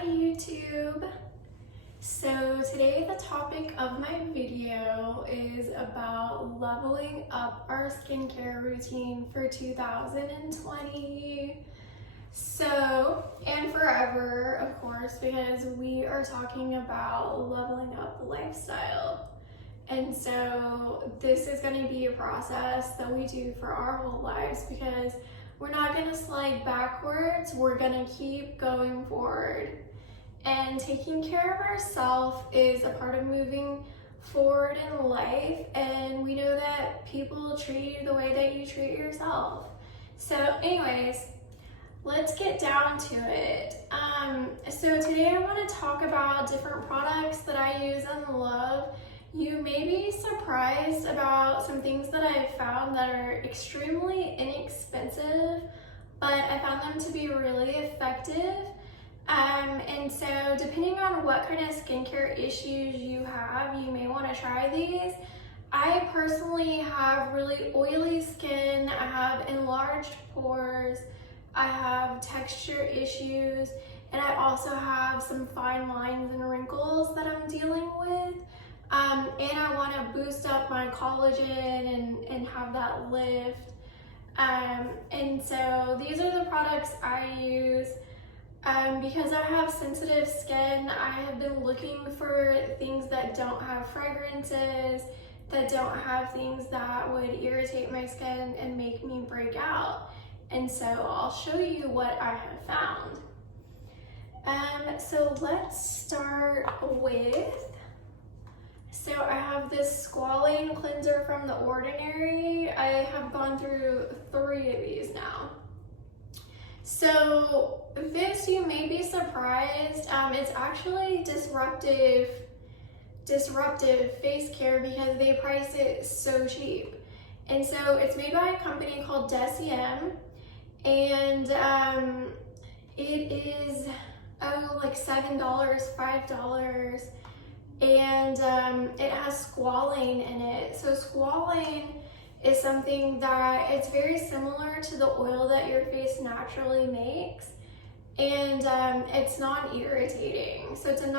Hi YouTube! So today the topic of my video is about leveling up our skincare routine for 2020. So, and forever, of course, because we are talking about leveling up lifestyle. And so this is going to be a process that we do for our whole lives because we're not going to slide backwards, we're going to keep going forward. And taking care of ourselves is a part of moving forward in life, and we know that people treat you the way that you treat yourself. So anyways, let's get down to it. So today I want to talk about different products that I use and love. You may be surprised about some things that I've found that are extremely inexpensive, but I found them to be really effective. And so depending on what kind of skincare issues you have, you may want to try these. I personally have really oily skin, I have enlarged pores, I have texture issues, and I also have some fine lines and wrinkles that I'm dealing with. And I want to boost up my collagen and have that lift. And so these are the products I use. Because I have sensitive skin, I have been looking for things that don't have fragrances, that don't have things that would irritate my skin and make me break out. And so I'll show you what I have found. So let's start with, so I have this squalane cleanser from The Ordinary. I have gone through 3 of these now. So this, you may be surprised, it's actually disruptive face care because they price it so cheap. And so it's made by a company called Deciem, and it is like $7, $5, and it has squalane in it. So squalane is something that it's very similar to the oil that your face naturally makes, and it's non-irritating. So it's an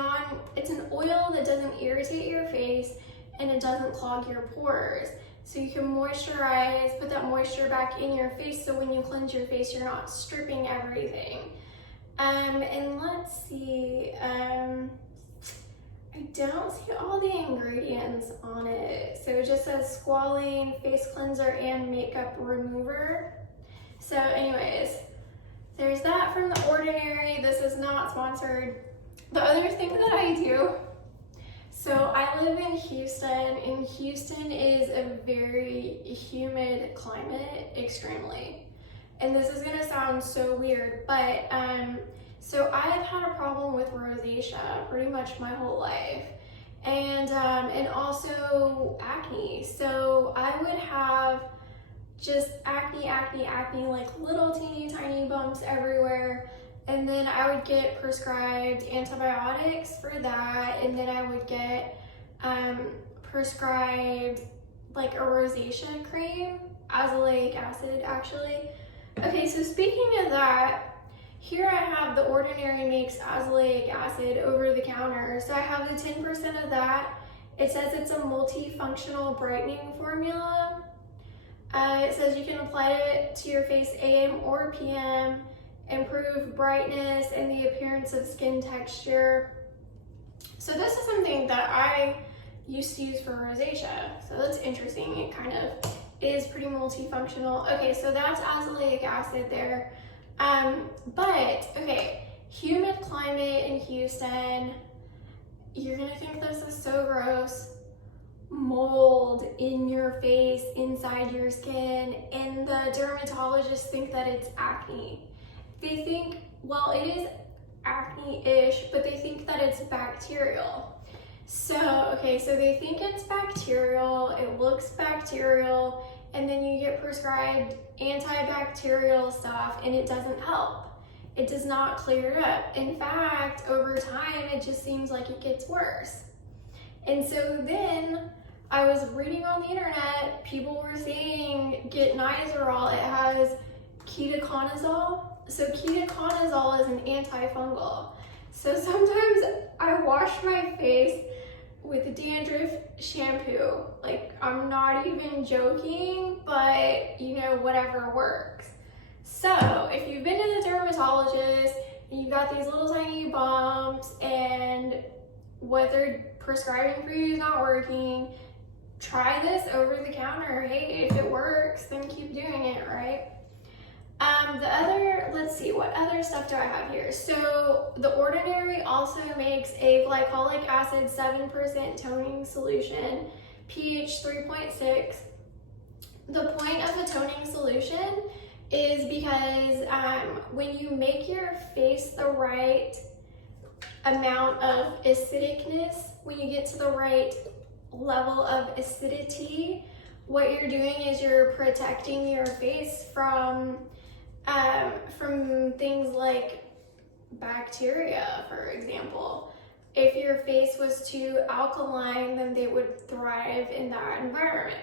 oil that doesn't irritate your face and it doesn't clog your pores. So you can moisturize, put that moisture back in your face, so when you cleanse your face, you're not stripping everything. And let's see, I don't see all the ingredients on it. So it just says squalane, face cleanser, and makeup remover. So anyways, there's that from The Ordinary. This is not sponsored. The other thing that I do, so I live in Houston, and Houston is a very humid climate, extremely. And this is gonna sound so weird, but so I've had a problem with rosacea pretty much my whole life, and also acne. So I would have just acne, like little teeny tiny bumps everywhere, and then I would get prescribed antibiotics for that, and then I would get prescribed like a rosacea cream, azelaic acid actually. Okay, so speaking of that, here I have The Ordinary makes azelaic acid over the counter. So I have the 10% of that. It says it's a multifunctional brightening formula. It says you can apply it to your face AM or PM, improve brightness and the appearance of skin texture. So this is something that I used to use for rosacea. So that's interesting. It kind of is pretty multifunctional. Okay, so that's azelaic acid there. But okay, humid climate in Houston, you're gonna think this is so gross. Mold in your face, inside your skin, and the dermatologists think that it's acne. They think, well, it is acne-ish, but they think that it's bacterial. So, okay, so they think it's bacterial, it looks bacterial, and then you get prescribed antibacterial stuff and it doesn't help. It does not clear it up. In fact, over time, it just seems like it gets worse. And so then I was reading on the internet, people were saying get Nizoral, it has ketoconazole. So ketoconazole is an antifungal. So sometimes I wash my face with dandruff shampoo. Like, I'm not even joking, but you know, whatever works. So if you've been to the dermatologist and you've got these little tiny bumps and what they're prescribing for you is not working, try this over the counter. Hey, if it works, then keep doing it, right? Let's see, what other stuff do I have here? So The Ordinary also makes a glycolic acid 7% toning solution, pH 3.6. The point of a toning solution is because when you make your face the right amount of acidicness, when you get to the right level of acidity, what you're doing is you're protecting your face from things like bacteria, for example. If your face was too alkaline, then they would thrive in that environment.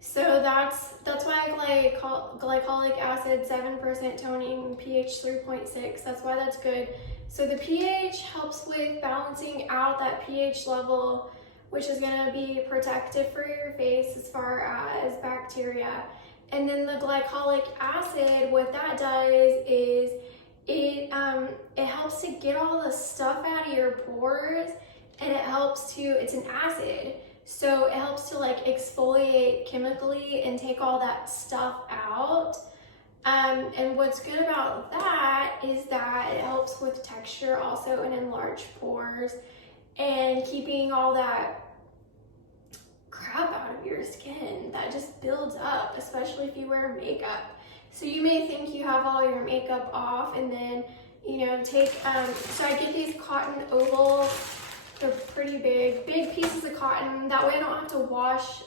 So that's why glycolic acid 7% toning, pH 3.6, that's why that's good. So the pH helps with balancing out that pH level, which is going to be protective for your face as far as bacteria. And then the glycolic acid, what that does is it helps to get all the stuff out of your pores, and it helps to, it's an acid, so it helps to like exfoliate chemically and take all that stuff out. And what's good about that is that it helps with texture also and enlarged pores and keeping all that crap out of your skin that just builds up, especially if you wear makeup. So you may think you have all your makeup off, and then, you know, take, so I get these cotton oval, they're pretty big pieces of cotton. That way I don't have to wash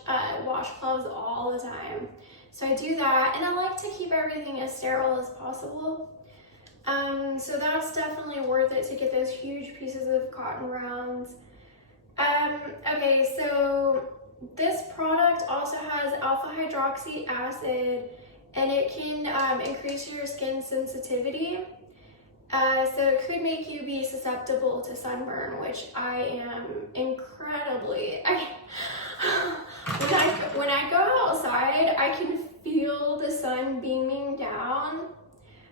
washcloths all the time. So I do that, and I like to keep everything as sterile as possible. So that's definitely worth it to get those huge pieces of cotton rounds. Okay, so this product also has alpha hydroxy acid, and it can increase your skin sensitivity. So it could make you be susceptible to sunburn, which I am incredibly, when I go outside, I can feel the sun beaming down,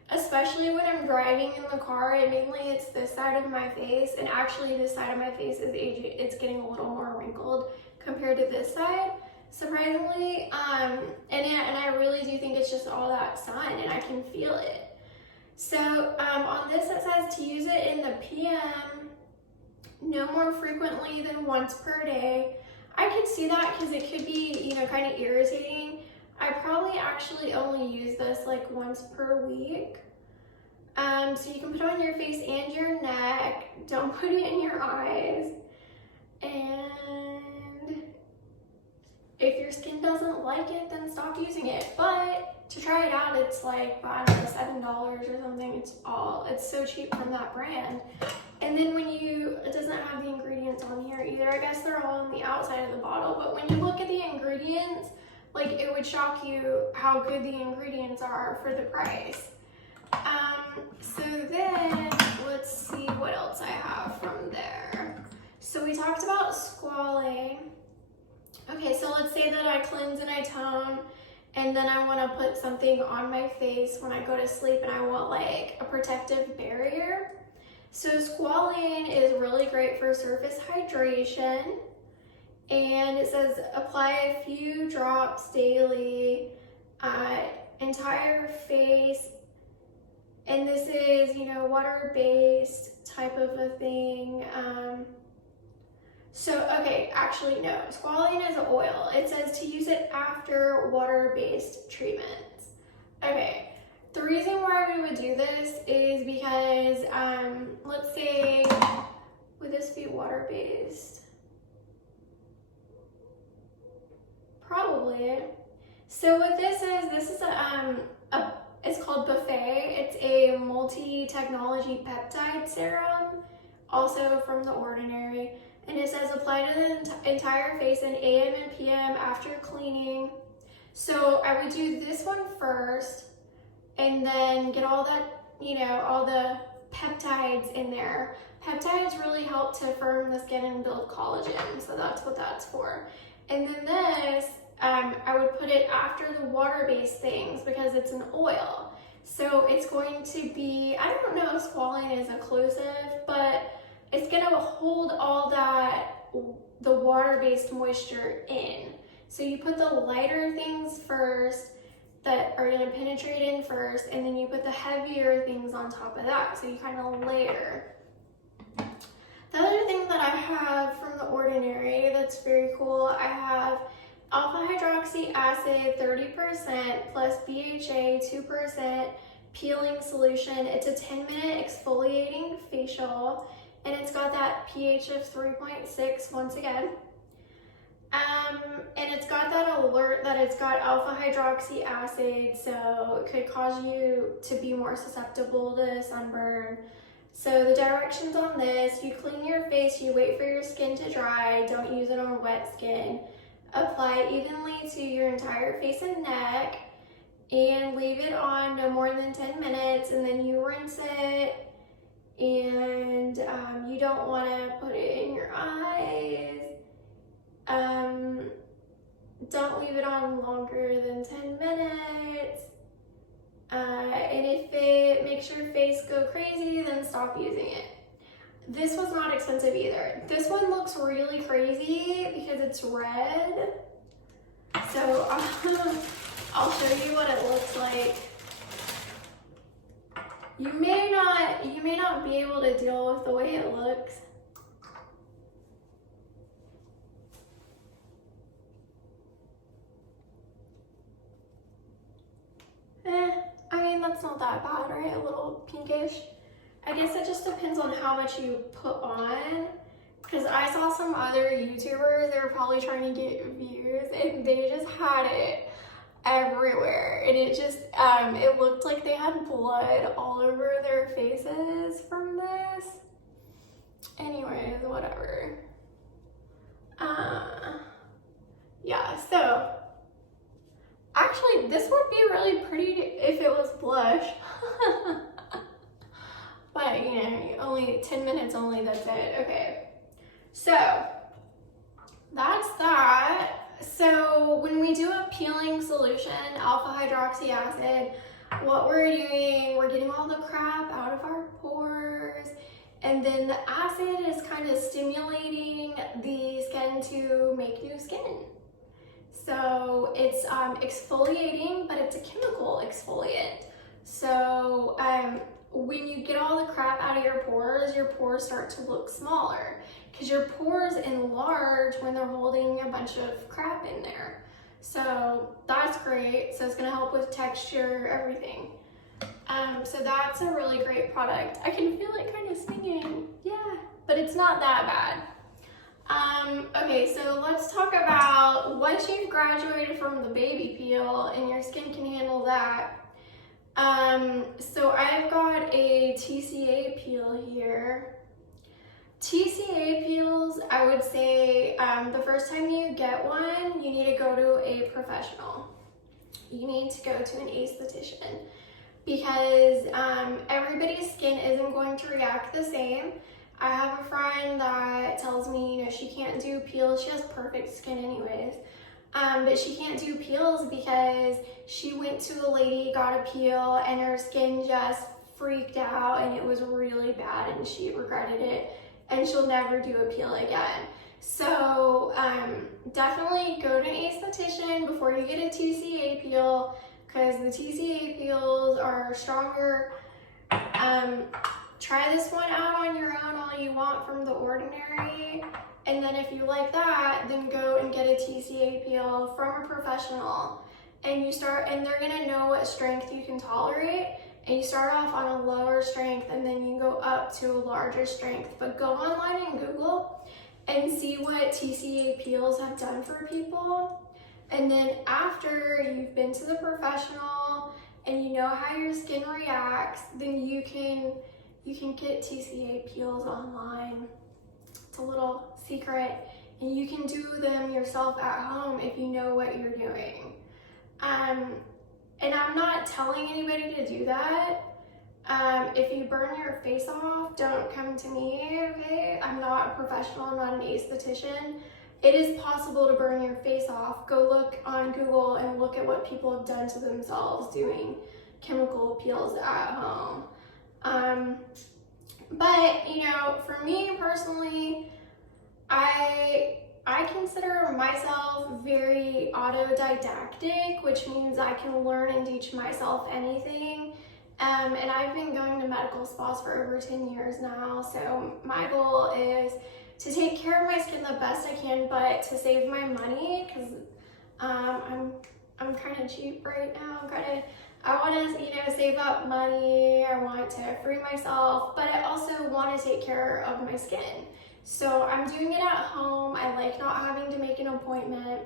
especially when I'm driving in the car, and mainly it's this side of my face, and actually this side of my face is aging, it's getting a little more wrinkled compared to this side, surprisingly, and I really do think it's just all that sun, and I can feel it. So on this it says to use it in the PM, no more frequently than once per day. I could see that because it could be, you know, kind of irritating. I probably actually only use this like once per week. So you can put it on your face and your neck. Don't put it in your eyes. And if your skin doesn't like it, then stop using it. But to try it out, it's like, I don't know, $7 or something. It's so cheap from that brand. And then it doesn't have the ingredients on here either. I guess they're all on the outside of the bottle. But when you look at the ingredients, like, it would shock you how good the ingredients are for the price. So then let's see what else I have from there. So we talked about squalane. Okay, so let's say that I cleanse and I tone, and then I want to put something on my face when I go to sleep, and I want like a protective barrier. So squalane is really great for surface hydration, and it says apply a few drops daily, entire face, and this is, you know, water-based type of a thing. So, okay, actually no, squalane is oil. It says to use it after water-based treatments. Okay, the reason why we would do this is because, let's say, would this be water-based? Probably. So what this is it's called Buffet. It's a multi-technology peptide serum, also from The Ordinary. And it says apply to the entire face in AM and PM after cleaning. So I would do this one first, and then get all that, you know, all the peptides in there. Peptides really help to firm the skin and build collagen, so that's what that's for. And then this, I would put it after the water-based things because it's an oil. So it's going to be, I don't know if squalane is occlusive, but it's gonna hold all that, the water-based moisture in. So you put the lighter things first that are gonna penetrate in first, and then you put the heavier things on top of that. So you kind of layer. The other thing that I have from The Ordinary that's very cool, I have alpha hydroxy acid 30% plus BHA 2% peeling solution. It's a 10-minute exfoliating facial, and it's got that pH of 3.6 once again. And it's got that alert that it's got alpha hydroxy acid, so it could cause you to be more susceptible to sunburn. So the directions on this, you clean your face, you wait for your skin to dry, don't use it on wet skin. Apply evenly to your entire face and neck, and leave it on no more than 10 minutes, and then you rinse it. And you don't want to put it in your eyes. Don't leave it on longer than 10 minutes. And if it makes your face go crazy, then stop using it. This was not expensive either. This one looks really crazy because it's red. So I'll show you what it looks like. You may not be able to deal with the way it looks. I mean, that's not that bad, right? A little pinkish. I guess it just depends on how much you put on. Because I saw some other YouTubers, they were probably trying to get views, and they just had it everywhere. And it just, it looked like they had blood all over their faces from this. Anyways, whatever. Yeah, so actually this would be really pretty if it was blush. But you know, only 10 minutes only, that's it. Okay, so that's that. So when we do a peeling solution, alpha hydroxy acid, what we're doing, we're getting all the crap out of our pores, and then the acid is kind of stimulating the skin to make new skin. So it's exfoliating, but it's a chemical exfoliant. So when you get all the crap out of your pores start to look smaller because your pores enlarge when they're holding a bunch of crap in there. So that's great. So it's gonna help with texture, everything. So that's a really great product. I can feel it kind of stinging, yeah, but it's not that bad. Okay, so let's talk about once you've graduated from the baby peel and your skin can handle that. So I've got a TCA peel here. TCA peels, I would say the first time you get one, you need to go to a professional. You need to go to an aesthetician because everybody's skin isn't going to react the same. I have a friend that tells me, you know, she can't do peels. She has perfect skin anyways. But she can't do peels because she went to a lady, got a peel, and her skin just freaked out and it was really bad and she regretted it and she'll never do a peel again. So definitely go to an aesthetician before you get a TCA peel because the TCA peels are stronger. Try this one out on your own all you want from The Ordinary. And then if you like that, then go and get a TCA peel from a professional. And they're gonna know what strength you can tolerate. And you start off on a lower strength and then you go up to a larger strength. But go online and Google and see what TCA peels have done for people. And then after you've been to the professional and you know how your skin reacts, then you can get TCA peels online. It's a little secret, and you can do them yourself at home if you know what you're doing. And I'm not telling anybody to do that, If you burn your face off, don't come to me, okay? I'm not a professional, I'm not an esthetician. It is possible to burn your face off. Go look on Google and look at what people have done to themselves doing chemical peels at home. But, you know, for me personally, I consider myself very autodidactic, which means I can learn and teach myself anything. And I've been going to medical spas for over 10 years now, so my goal is to take care of my skin the best I can, but to save my money, because I'm kind of cheap right now. I want to, you know, save up money. I want to free myself, but I also want to take care of my skin. So I'm doing it at home. I like not having to make an appointment.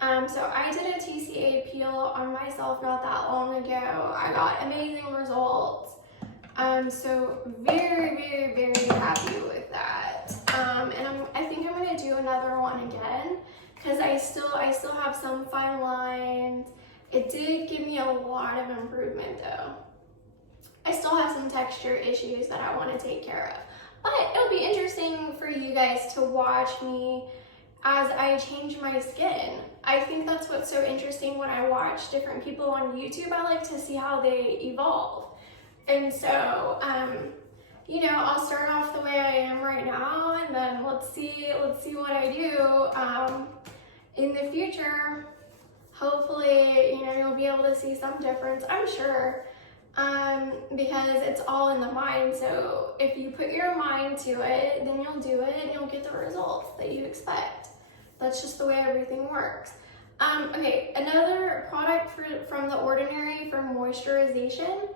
So I did a TCA peel on myself not that long ago. I got amazing results. So very, very, very happy with that. And I think I'm gonna do another one again because I still have some fine lines. It did give me a lot of improvement though. I still have some texture issues that I want to take care of. But it'll be interesting for you guys to watch me as I change my skin. I think that's what's so interesting when I watch different people on YouTube. I like to see how they evolve. And so, you know, I'll start off the way I am right now, and then let's see what I do in the future. Hopefully, you know, you'll be able to see some difference, I'm sure, because it's all in the mind. So if you put your mind to it, then you'll do it and you'll get the results that you expect. That's just the way everything works. Okay, another product from The Ordinary for moisturization.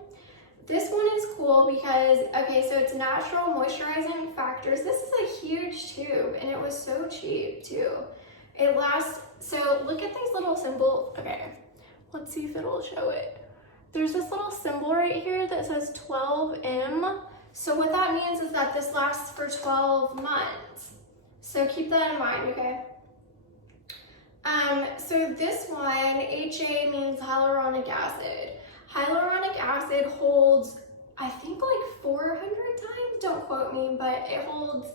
This one is cool because, okay, so it's natural moisturizing factors. This is a huge tube and it was so cheap too. It lasts, so look at these little symbols. Okay, let's see if it'll show it. There's this little symbol right here that says 12M. So what that means is that this lasts for 12 months. So keep that in mind, okay? So this one, HA means hyaluronic acid. Hyaluronic acid holds, I think like 400 times, don't quote me, but it holds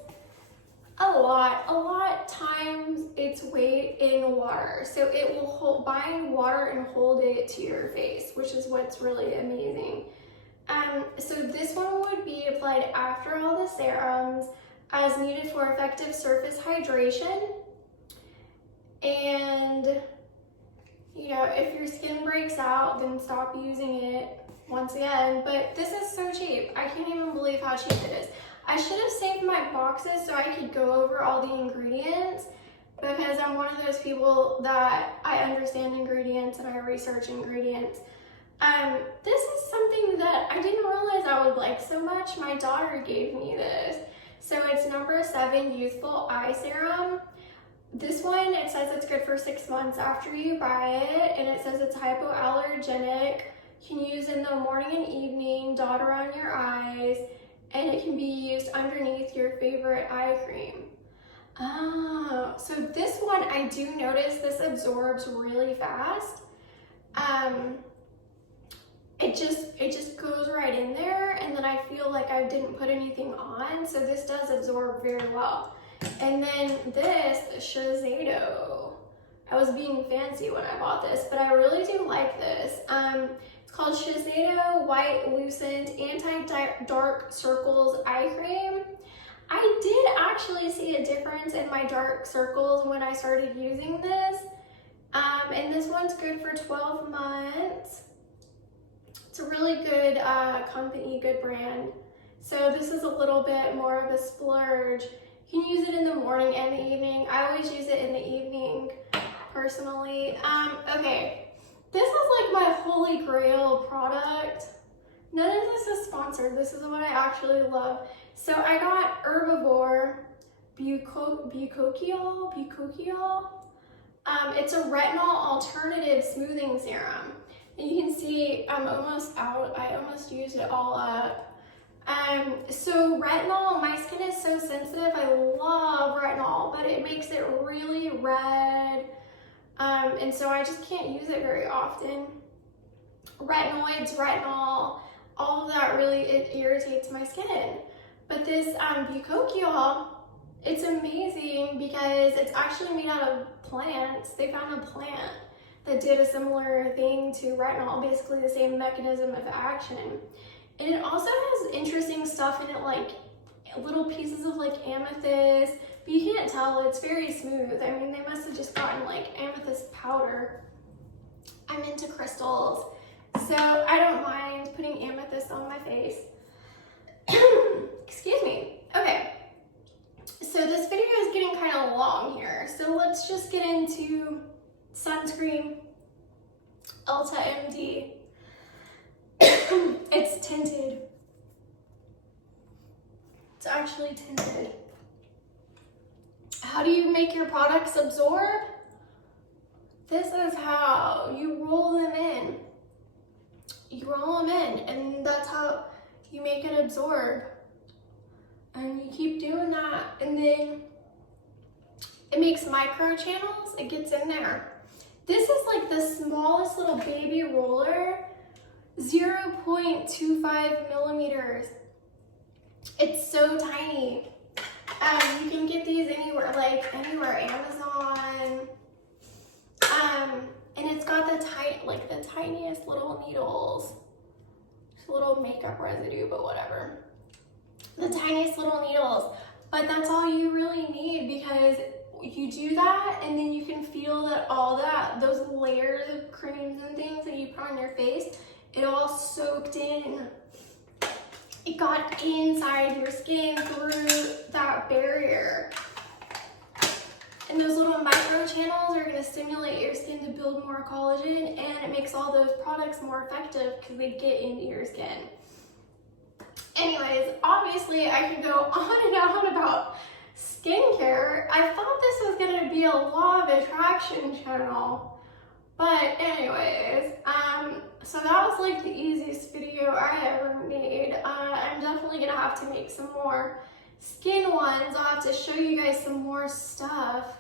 a lot times its weight in water. So it will bind water and hold it to your face, which is what's really amazing. So this one would be applied after all the serums as needed for effective surface hydration. And, you know, if your skin breaks out, then stop using it once again. But this is so cheap. I can't even believe how cheap it is. I should have saved my boxes so I could go over all the ingredients, because I'm one of those people that I understand ingredients and I research ingredients. This is something that I didn't realize I would like so much. My daughter gave me this. So it's number 7 Youthful Eye Serum. This one, it says it's good for 6 months after you buy it, and it says it's hypoallergenic. You can use in the morning and evening, dot around your eyes, and it can be used underneath your favorite eye cream. Oh, so this one, I do notice this absorbs really fast. It just goes right in there, and then I feel like I didn't put anything on, so this does absorb very well. And then this, Shiseido. I was being fancy when I bought this, but I really do like this. It's called Shiseido White Lucent Anti-Dark Circles Eye Cream. I did actually see a difference in my dark circles when I started using this. And this one's good for 12 months. It's a really good company, good brand. So this is a little bit more of a splurge. You can use it in the morning and the evening. I always use it in the evening, personally. Okay, this is like my holy grail product. None of this is sponsored. This is what I actually love. So I got Herbivore Bucochiol. It's a retinol alternative smoothing serum. And you can see I'm almost out. I almost used it all up. So retinol, my skin is so sensitive. I love retinol, but it makes it really red. And so I just can't use it very often. Retinoids, retinol, all of that really, it irritates my skin. But this Bucochiol, it's amazing because it's actually made out of plants. They found a plant that did a similar thing to retinol, basically the same mechanism of action. And it also has interesting stuff in it, like little pieces of like amethyst, but you can't tell, it's very smooth. I mean, they must have just gotten like amethyst powder. I'm into crystals, so I don't mind putting amethyst on my face. Excuse me. Okay, so this video is getting kind of long here, so let's just get into sunscreen. Ulta MD. It's tinted. It's actually tinted. How do you make your products absorb? This is how you roll them in. You roll them in, and that's how you make it absorb. And you keep doing that, and then it makes micro channels. It gets in there. This is like the smallest little baby roller, 0.25 millimeters. It's so tiny. You can get these anywhere, like anywhere, Amazon. And it's got the tiniest little needles. Just a little makeup residue, but whatever. The tiniest little needles. But that's all you really need, because you do that and then you can feel that those layers of creams and things that you put on your face, it all soaked in. It got inside your skin through that barrier. And those little micro channels are gonna stimulate your skin to build more collagen, and it makes all those products more effective because they get into your skin. Anyways, obviously I could go on and on about skincare. I thought this was gonna be a law of attraction channel, but anyways, so that was like the easiest video I ever made. I'm definitely gonna have to make some more skin ones. I'll have to show you guys some more stuff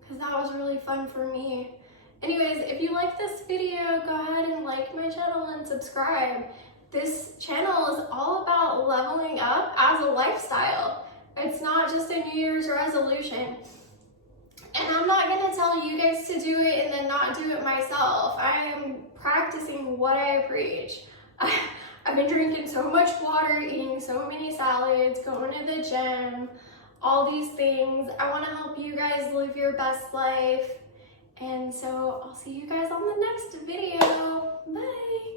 because that was really fun for me. Anyways, if you like this video, go ahead and like my channel and subscribe. This channel is all about leveling up as a lifestyle. It's not just a New Year's resolution. And I'm not gonna tell you guys to do it and then not do it myself. I am practicing what I preach. I've been drinking so much water, eating so many salads, going to the gym, all these things. I wanna help you guys live your best life. And so I'll see you guys on the next video. Bye.